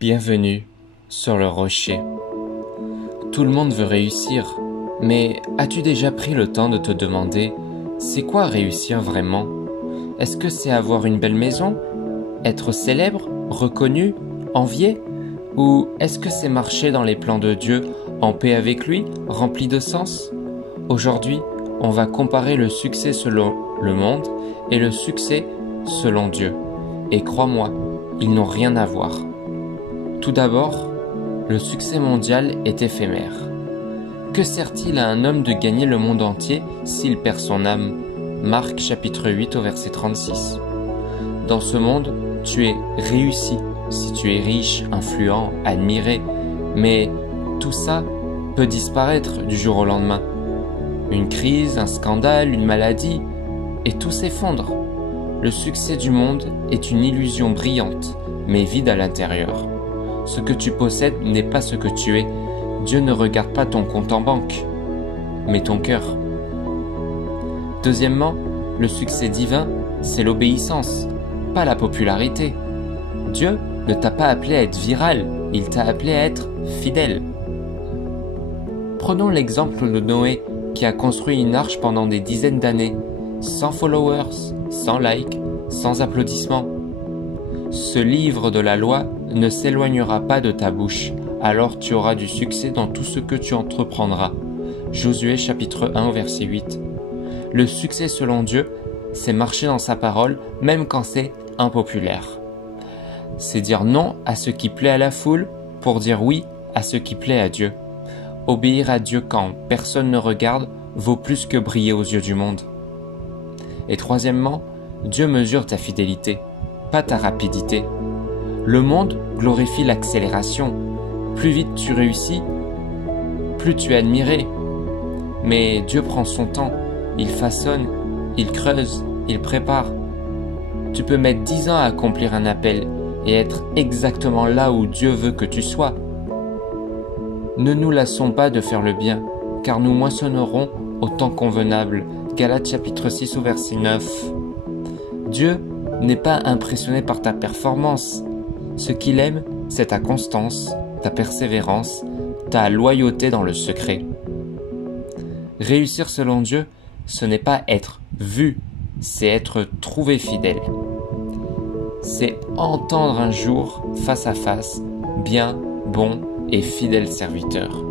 Bienvenue sur le rocher. Tout le monde veut réussir, mais as-tu déjà pris le temps de te demander c'est quoi réussir vraiment? Est-ce que c'est avoir une belle maison? Être célèbre, reconnu, envié? Ou est-ce que c'est marcher dans les plans de Dieu, en paix avec lui, rempli de sens? Aujourd'hui, on va comparer le succès selon le monde et le succès selon Dieu. Et crois-moi, ils n'ont rien à voir. Tout d'abord, le succès mondial est éphémère. Que sert-il à un homme de gagner le monde entier s'il perd son âme? Marc chapitre 8 au verset 36. Dans ce monde, tu es réussi si tu es riche, influent, admiré, mais tout ça peut disparaître du jour au lendemain. Une crise, un scandale, une maladie, et tout s'effondre. Le succès du monde est une illusion brillante, mais vide à l'intérieur. Ce que tu possèdes n'est pas ce que tu es. Dieu ne regarde pas ton compte en banque, mais ton cœur. Deuxièmement, le succès divin, c'est l'obéissance, pas la popularité. Dieu ne t'a pas appelé à être viral, il t'a appelé à être fidèle. Prenons l'exemple de Noé, qui a construit une arche pendant des dizaines d'années, sans followers, sans likes, sans applaudissements. Ce livre de la loi ne s'éloignera pas de ta bouche, alors tu auras du succès dans tout ce que tu entreprendras. Josué chapitre 1 verset 8. Le succès selon Dieu, c'est marcher dans sa parole, même quand c'est impopulaire. C'est dire non à ce qui plaît à la foule pour dire oui à ce qui plaît à Dieu. Obéir à Dieu quand personne ne regarde vaut plus que briller aux yeux du monde. Et troisièmement, Dieu mesure ta fidélité, pas ta rapidité. Le monde glorifie l'accélération. Plus vite tu réussis, plus tu es admiré. Mais Dieu prend son temps, il façonne, il creuse, il prépare. Tu peux mettre 10 ans à accomplir un appel et être exactement là où Dieu veut que tu sois. Ne nous lassons pas de faire le bien, car nous moissonnerons au temps convenable. Galates chapitre 6 au verset 9. Dieu n'est pas impressionné par ta performance. Ce qu'il aime, c'est ta constance, ta persévérance, ta loyauté dans le secret. Réussir selon Dieu, ce n'est pas être vu, c'est être trouvé fidèle. C'est entendre un jour, face à face, bien, bon et fidèle serviteur.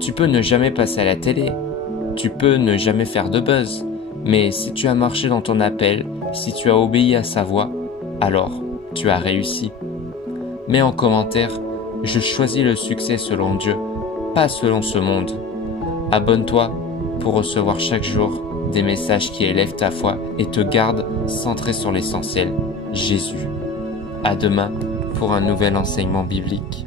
Tu peux ne jamais passer à la télé, tu peux ne jamais faire de buzz, mais si tu as marché dans ton appel, si tu as obéi à sa voix, alors tu as réussi. Mets en commentaire, je choisis le succès selon Dieu, pas selon ce monde. Abonne-toi pour recevoir chaque jour des messages qui élèvent ta foi et te gardent centré sur l'essentiel, Jésus. À demain pour un nouvel enseignement biblique.